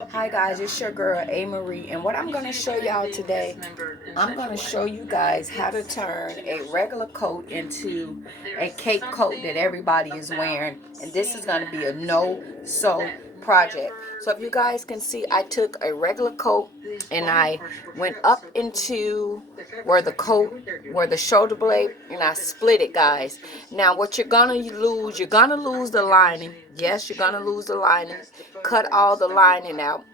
Hi guys, it's your girl A Marie, and what I'm going to show y'all today, I'm going to show you guys how to turn a regular coat into a cape coat that everybody is wearing, and this is going to be a no-sew project. So if you guys can see, I took a regular coat and I went up into where the shoulder blade, and I split it, guys. Now what you're going to lose, the lining. Yes, you're going to lose the lining. Cut all the lining out.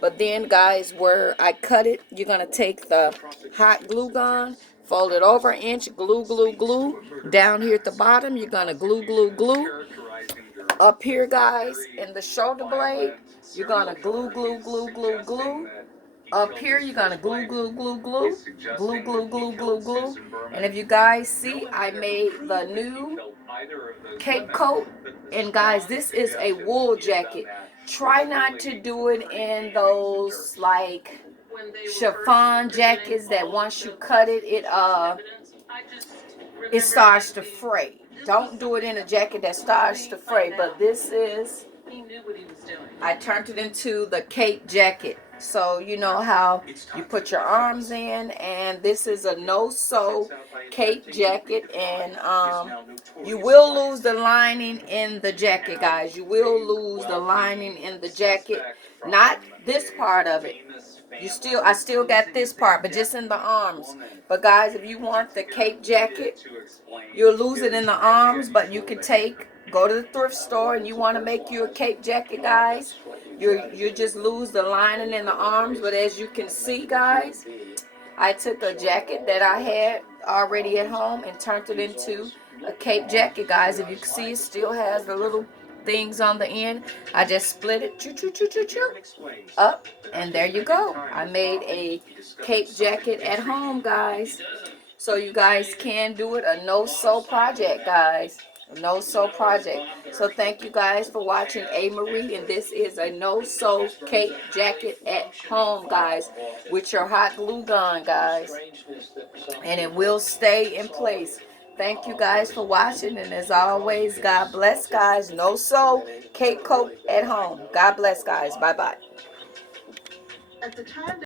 But then, guys, where I cut it, you're going to take the hot glue gun, fold it over an inch, glue, glue, glue. Down here at the bottom, you're going to glue, glue, glue. Up here, guys, in the shoulder blade, you're going to glue, glue, glue, glue, glue. Up here, you're going to glue, glue, glue, glue. Glue, glue, glue, glue, glue. And if you guys see, I made the new cape coat. And guys, this is a wool jacket. Try not to do it in those like chiffon jackets that once you cut it, it starts to fray. Don't do it in a jacket that starts to fray. But this is, I turned it into the cape jacket. So you know how you put your arms in, and this is a no-sew cape jacket, and you will lose the lining in the jacket, guys. You will lose the lining in the jacket, not this part of it. I still got this part, but just in the arms. But guys, if you want the cape jacket, you'll lose it in the arms, but you can go to the thrift store and you want to make you a cape jacket, guys. You just lose the lining in the arms. But as you can see, guys, I took a jacket that I had already at home and turned it into a cape jacket, guys. If you can see, it still has the little things on the end. I just split it choo choo choo choo choo up, and there you go. I made a cape jacket at home, guys. So you guys can do it, a no-sew project, guys. A no-sew project. So thank you guys for watching A Marie, and this is a no-sew cape jacket at home, guys, with your hot glue gun, guys. And it will stay in place. Thank you guys for watching, and as always, God bless, guys. No-sew cape coat at home. God bless, guys. Bye-bye.